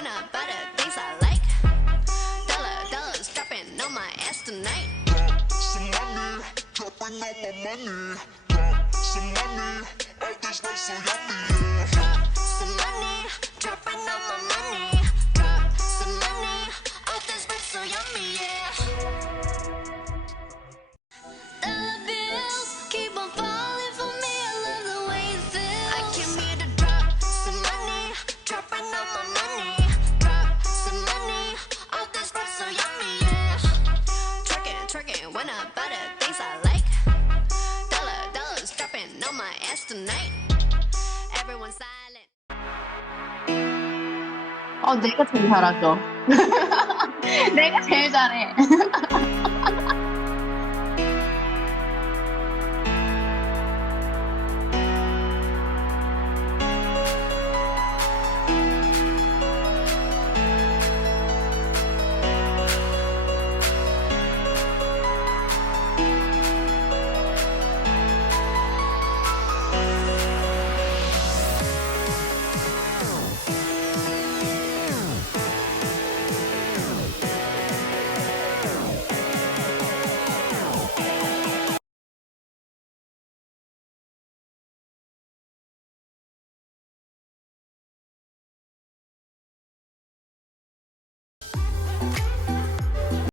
when I buy the things I like. Dollars dropping on my ass tonight. Drop some money, dropping on my money. Drop some money, all this rice so yummy, yeah. Drop some money, dropping on my money. Drop some money, all this rice so yummy, yeah. Dollar bills keep on falling for me. I love the way it feels. I came here to drop some money, dropping on my money. Drop some money, all this rice so yummy, yeah. Twerking when I buy the things I like. Dollars dropping on my ass tonight. Everyone silent. 내가 제일 잘하죠. 내가 제일 잘해.